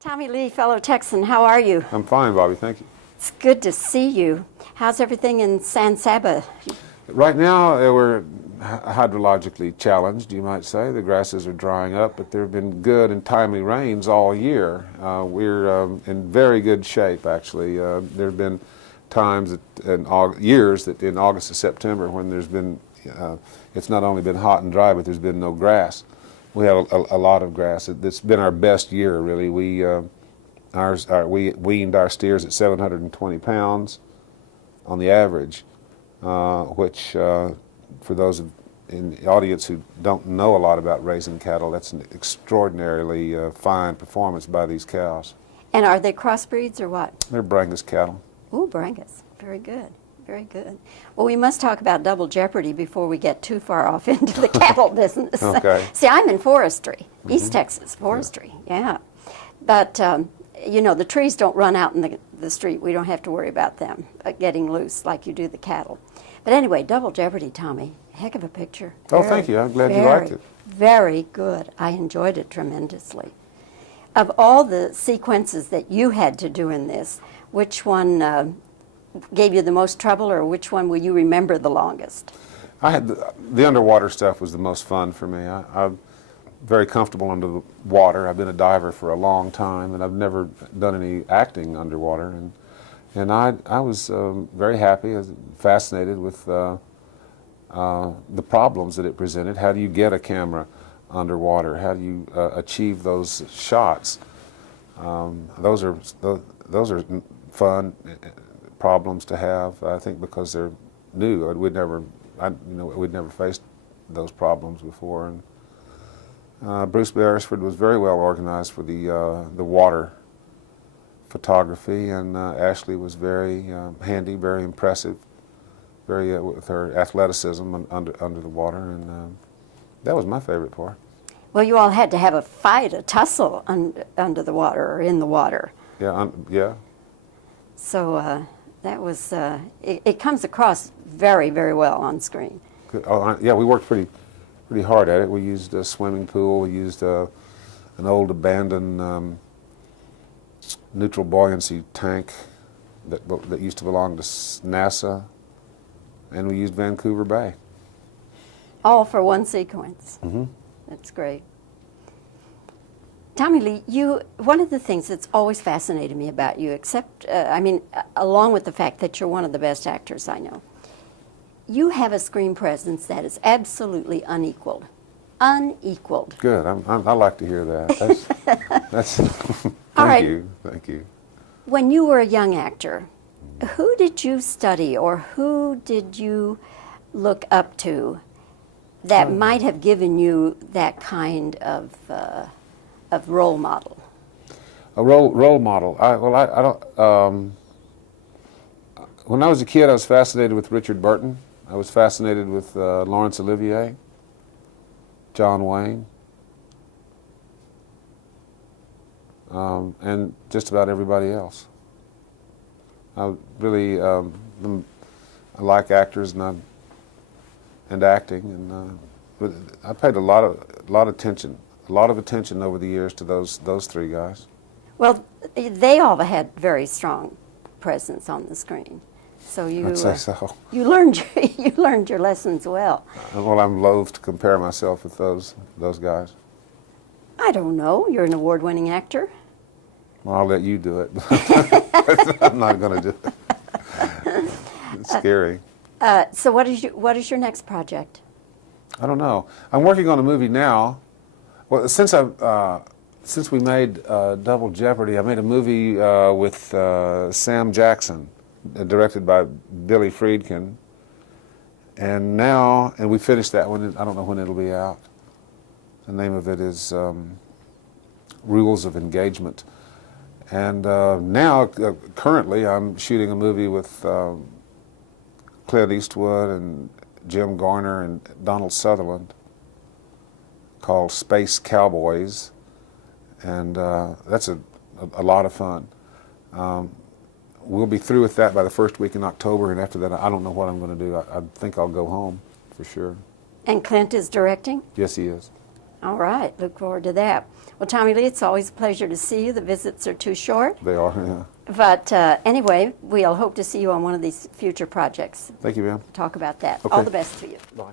Tommy Lee, fellow Texan, how are you? I'm fine, Bobby, thank you. It's good to see you. How's everything in San Saba? Right now, we're hydrologically challenged, you might say. The grasses are drying up, but there have been good and timely rains all year. We're in very good shape, actually. There have been times years that in August and September when there's been, it's not only been hot and dry, but there's been no grass. We have a lot of grass. It's been our best year, really. We weaned our steers at 720 pounds on the average, which for those in the audience who don't know a lot about raising cattle, that's an extraordinarily fine performance by these cows. And are they crossbreeds or what? They're Brangus cattle. Ooh, Brangus. Very good. Very good. Well, we must talk about double jeopardy before we get too far off into the cattle business. Okay. See, I'm in forestry, East Texas forestry, yeah. But, you know, the trees don't run out in the street. We don't have to worry about them getting loose like you do the cattle. But anyway, double jeopardy, Tommy. Heck of a picture. Oh, thank you. I'm glad you liked it. Very good. I enjoyed it tremendously. Of all the sequences that you had to do in this, which one gave you the most trouble, or which one will you remember the longest? I had the underwater stuff was the most fun for me. I'm very comfortable under the water. I've been a diver for a long time, and I've never done any acting underwater. And I was very happy, fascinated with the problems that it presented. How do you get a camera underwater? How do you achieve those shots? Those are fun problems to have, I think, because they're new. We'd never faced those problems before. And Bruce Beresford was very well organized for the water photography, and Ashley was very handy, very impressive, very with her athleticism under the water, and that was my favorite part. Well, you all had to have a fight, a tussle under the water or in the water. Yeah, yeah. So that was, it comes across very, very well on screen. Yeah, we worked pretty hard at it. We used a swimming pool. We used an old abandoned neutral buoyancy tank that used to belong to NASA, and we used Vancouver Bay. All for one sequence. Mm-hmm. That's great. Tommy Lee, one of the things that's always fascinated me about you, along with the fact that you're one of the best actors I know, you have a screen presence that is absolutely unequaled. Unequaled. Good. I like to hear that. That's Thank you. When you were a young actor, who did you study or who did you look up to that might have given you that kind of role model? A role model. I don't. When I was a kid, I was fascinated with Richard Burton. I was fascinated with Laurence Olivier, John Wayne, and just about everybody else. I really I like actors and acting, and but I paid a lot of attention over the years to those three guys. Well, they all had very strong presence on the screen, so I'd say so. You learned your lessons well. Well, I'm loath to compare myself with those guys. I don't know. You're an award-winning actor. Well, I'll let you do it. I'm not going to do it. It's scary. So what is your next project? I don't know. I'm working on a movie now. Well, since we made Double Jeopardy, I made a movie with Sam Jackson, directed by Billy Friedkin. And we finished that one. I don't know when it'll be out. The name of it is Rules of Engagement. And currently, I'm shooting a movie with Clint Eastwood and Jim Garner and Donald Sutherland called Space Cowboys, and that's a lot of fun. We'll be through with that by the first week in October, and after that, I don't know what I'm going to do. I think I'll go home for sure. And Clint is directing? Yes, he is. All right, look forward to that. Well, Tommy Lee, it's always a pleasure to see you. The visits are too short. They are, yeah. But anyway, we'll hope to see you on one of these future projects. Thank you, ma'am. Talk about that. Okay. All the best to you. Bye.